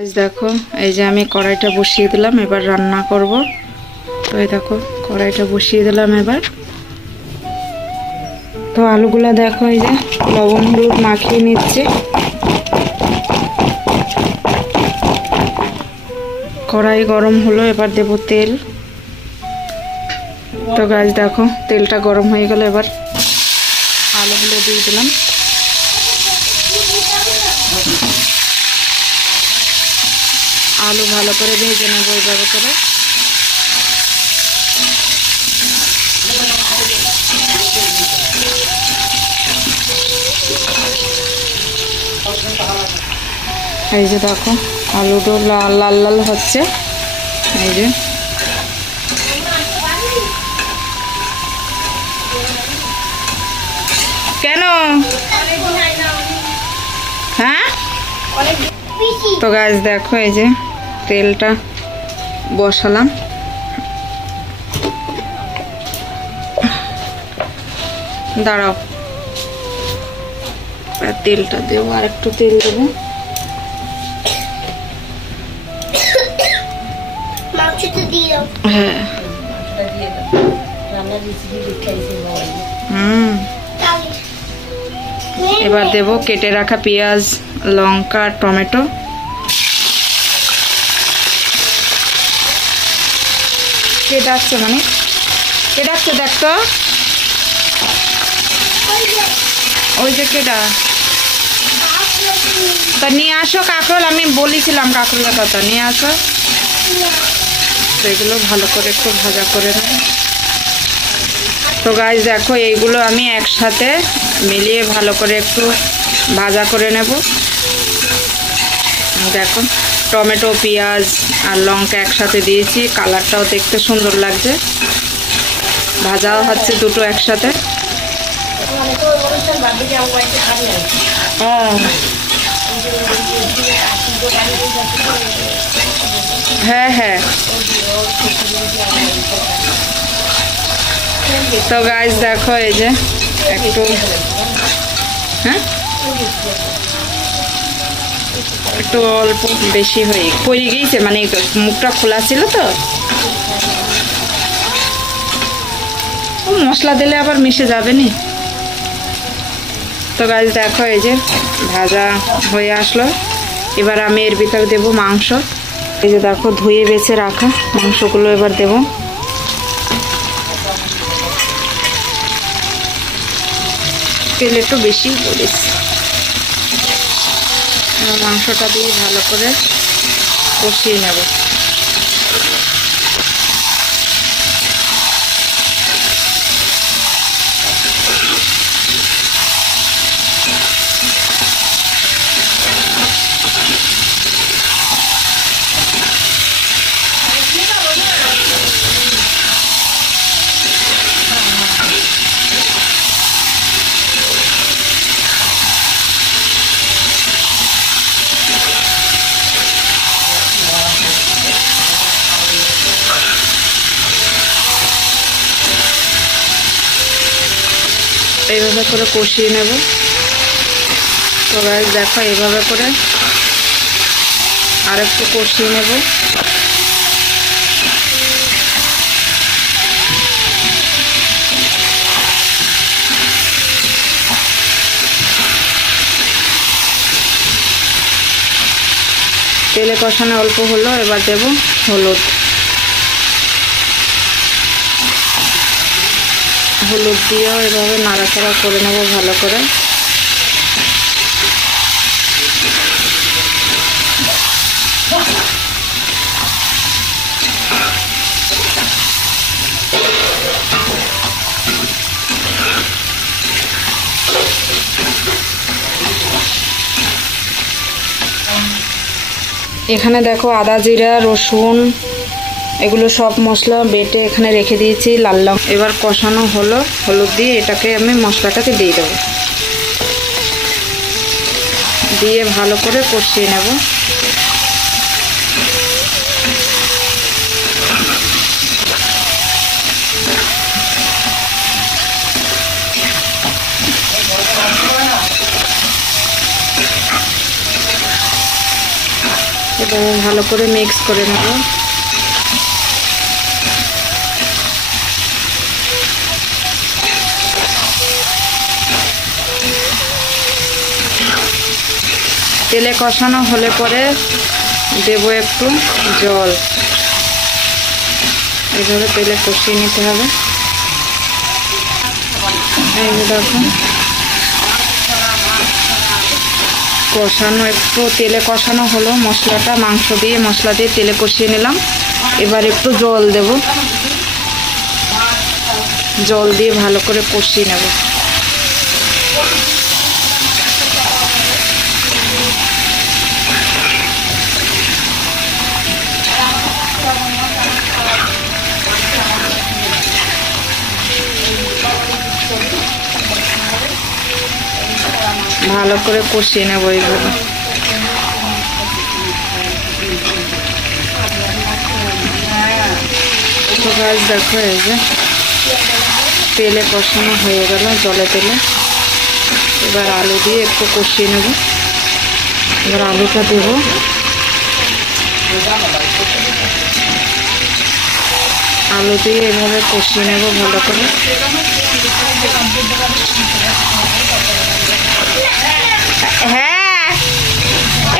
আজ দেখো এই যে আমি কড়াইটা বসিয়ে দিলাম, এবার রান্না করব। তো এই দেখো কড়াইটা বসিয়ে দিলাম এবার। তো আলুগুলা দেখো এই যে লবণ হলুদ মাখিয়ে নিচ্ছে। কড়াই গরম হলো, এবার দেব তেল। তো গাইস দেখো তেলটা গরম হয়ে গেল, এবার আলুগুলো দিয়ে দিলাম। আলু ভালো করে ভেজে নেবো এইভাবে করে। এই যে দেখো আলুটা লাল লাল হচ্ছে। এই যে কেন হ্যাঁ, তো গাইস দেখো এই যে তেলটা বসালাম। দাঁড়াও, তেলটা দেবো, আর একটু তেল দেবো। হ্যাঁ এবার দেব কেটে রাখা পেঁয়াজ লঙ্কা টমেটো। কে ডাকছে, মানে কে ডাকছে দেখ তো, ওই যে কেটা। তা নিয়ে আসো কাঁকরোল, আমি বলেছিলাম কাঁকরোলের কথা, নিয়ে আসো। তো এগুলো ভালো করে একটু ভাজা করে নেব। তো গাইস দেখো এইগুলো আমি একসাথে মিলিয়ে ভালো করে একটু ভাজা করে নেব। দেখো টমেটো পেঁয়াজ আর লঙ্কা একসাথে দিয়েছি, কালারটাও দেখতে সুন্দর লাগছে। ভাজাও হচ্ছে দুটো একসাথে। হ্যাঁ হ্যাঁ, তো গাইস দেখো এই যে একটু হ্যাঁ একটু অল্প বেশি হয়ে পড়ে গিয়েছে, মানে মুখটা খোলা ছিল তো, মশলা দিলে আবার মিশে যাবে নি। তো গাইস দেখো এই যে ভাজা হয়ে আসলো, এবার আমি এর ভিতরে দেব মাংস। এই যে দেখো ধুয়ে বেছে রাখা মাংসগুলো এবার দেব। তেল একটু বেশি পড়েছে। মাংসটা দিয়ে ভালো করে কষিয়ে নেব। এইভাবে করে কষিয়ে নেব। তো গাইস দেখো এইভাবে করে আর একটু কষিয়ে নেব। তেলে কষানো অল্প হলো, এবার দেব হলুদ। হলুদ দিয়েও এভাবে নাড়াচাড়া করে নেব ভালো করে। এখানে দেখো আদা জিরা রসুন এগুলো সব মশলা বেটে এখানে রেখে দিয়েছি। লাল লঙ্কা এবার কষানো হলো, হলুদ দিয়ে এটাকে আমি মশলাটাকে দিয়ে দেবো, দিয়ে ভালো করে কষিয়ে নেব। এবার ভালো করে মিক্স করে নেব। তেলে কষানো হলে পরে দেব একটু জল। এইভাবে তেলে কষিয়ে নিতে হবে। এই যে দেখুন কষানো, একটু তেলে কষানো হলো মশলাটা, মশলা দিয়ে তেলে কষিয়ে নিলাম। এবার একটু জল দেব, জল দিয়ে ভালো করে কষিয়ে নেব। ভালো করে কষিয়ে নেব এইভাবে। তো গাছ দেখো এই যে তেলে কষানো হয়ে গেল জলে তেলে। এবার আলু দিয়ে একটু কষিয়ে নেব। এবার আলুটা দেব, আলু দিয়ে এভাবে কষিয়ে নেব ভালো করে। হ্যাঁ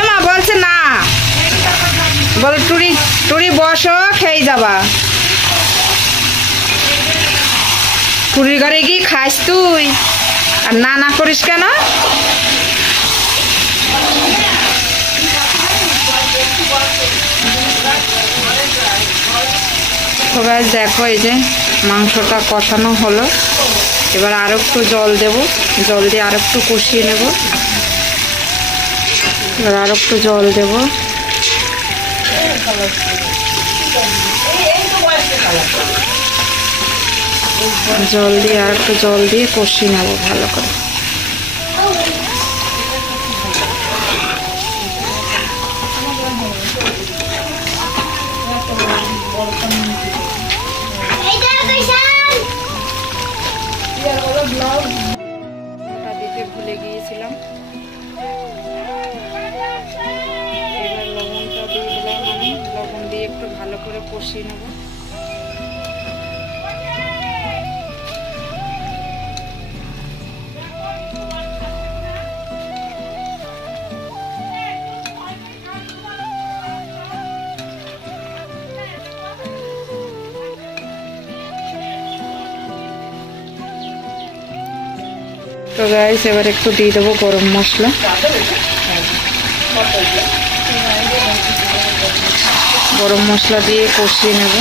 এমা বলছে না, বল টুরি টুরি বসো খেয়ে যাবা। টুরির ঘরে গিয়ে খাইস তুই আর না না করিস কেন? তো গাইস দেখো এই যে মাংসটা কষানো হলো। এবার আর একটু জল দেব, জল দিয়ে আর একটু কষিয়ে নেব। এবার আর একটু জল দেব, জল দিয়ে আর একটু জল দিয়ে কষিয়ে নেব ভালো করে। দিতে ভুলে গিয়েছিলাম। এবার লবণটা দিয়ে দিলাম আমি, লবণ দিয়ে একটু ভালো করে কষিয়ে নেব। তো গাইস এবার একটু দিয়ে দেবো গরম মশলা। গরম মশলা দিয়ে কষিয়ে নেব।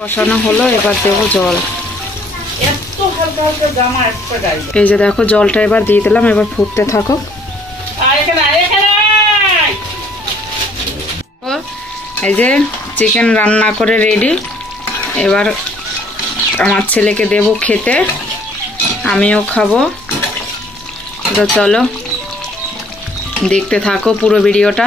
কষানো হলো, এবার দেবো জল। এই যে দেখো জলটা এবার দিয়ে দিলাম, এবার ফুটতে থাকো। এই যে চিকেন রান্না করে রেডি। এবার আমার ছেলেকে দেব খেতে, আমিও খাবো। তো চলো দেখতে থাকো পুরো ভিডিওটা।